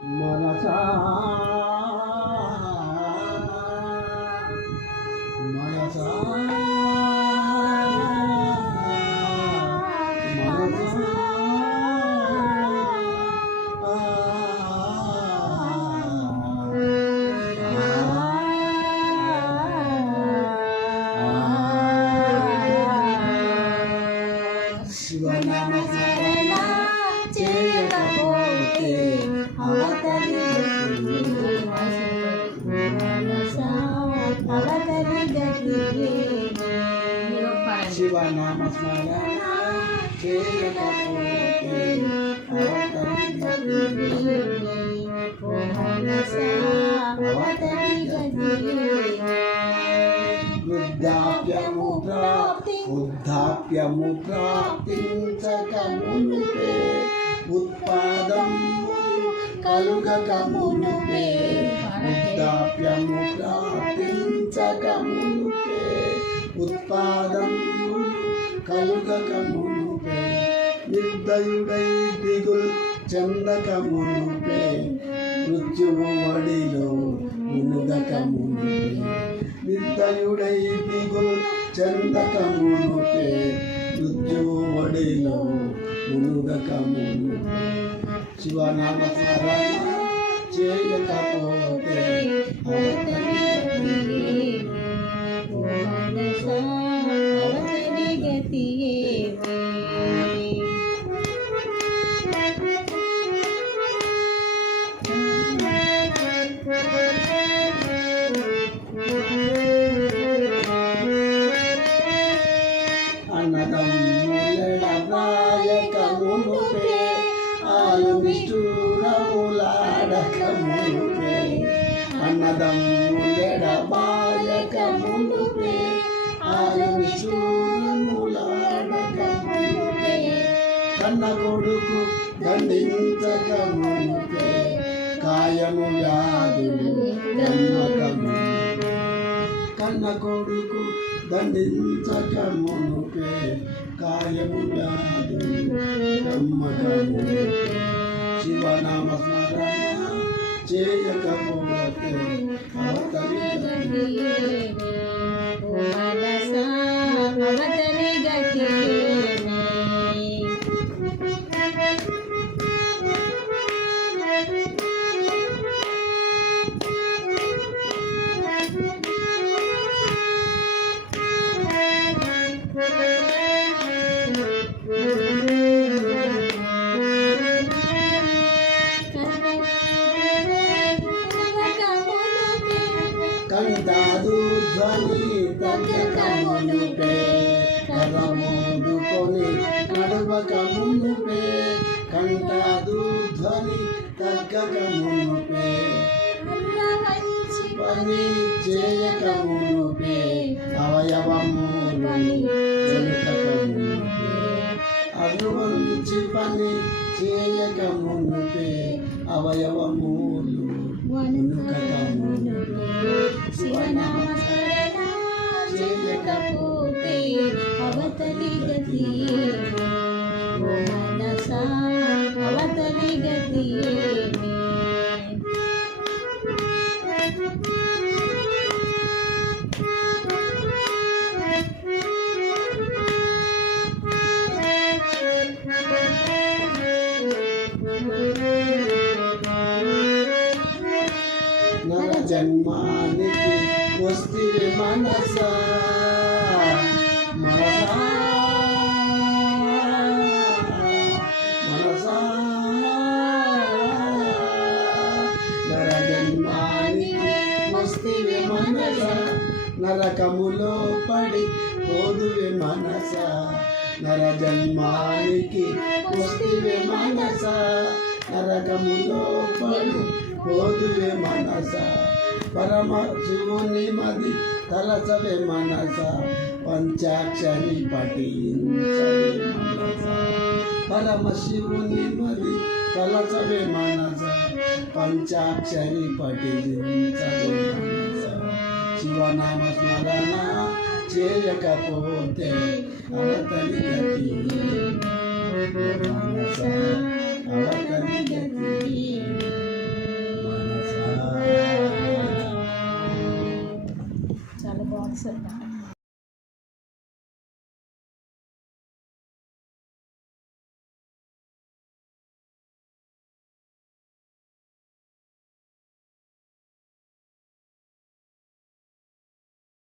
మనసా మనసా మనసా శివనామ స్మరణ చేయకపోతే శివనామ స్మరణ చేయకపోతే వృద్ధాప్యము ప్రాప్తించక మునుపే ఉత్పాదం కలుగక మునుపే వృద్ధాప్యము ప్రాప్తించక మునుపే ఉత్పాదం కలుగక మునుపే నిర్దయుడై దిగుల్ చెందక మునుపే మృత్యువు వడిలో మునుగక మునుపే నిర్దయుడై దిగుల్ చెందక మునుపే మృత్యువు వడిలో మునుగక మునుపే శివనామ స్మరణ చేయకపోతే అన్నదమ్ములెడ ప్రాయక మునుపే ఆలు నిష్ఠూరములాడక మునుపే అన్నదమ్ములెడ బాయక మునుపే ఆలు నిష్ఠూరములాడక మునుపే కన్న కొడుకు దండించక మునుపే కాయము వ్యాధులు నమ్మక మునుపే కన్న కొడుకు దండించక మునుపే కాయము వ్యాధులు నమ్మక మునుపే శివనామ స్మరణ చేయకపోతే అవతలి కంటాదు ధ్వని తగ్గక మునుపే కరమోదుకొని నడవక మునుపే కంటాదు ధ్వని తగ్గక మునుపే పని చేయక మునుపే అవయవములు వెనుకక మునుపే అరువంచి పని చేయక మునుపే అవయవములు వెనుకక మునుపే శివనామ స్మరణ చేయకపోతే అవతలి గతి ఓ మనసా అవతలి గతి నర జన్మానికి వస్తే మనసా మనసా మనసా నర జన్మానికి వస్తే మనసా నరకములో పడి పోదువే మనసా నర జన్మానికి వస్తే మనసా నరకములో పడి పోదువే మనస పరమ శివుని మది తలసవే మనస పంచాక్షరి పఠించవే మనస పరమ శివుని మది తలసవే మనస పంచాక్షరి పఠించవే మనస శివనామ స్మరణ చేయకపోతే అవతలి గతి మనస అవతలి గతి బాక్స్ అంట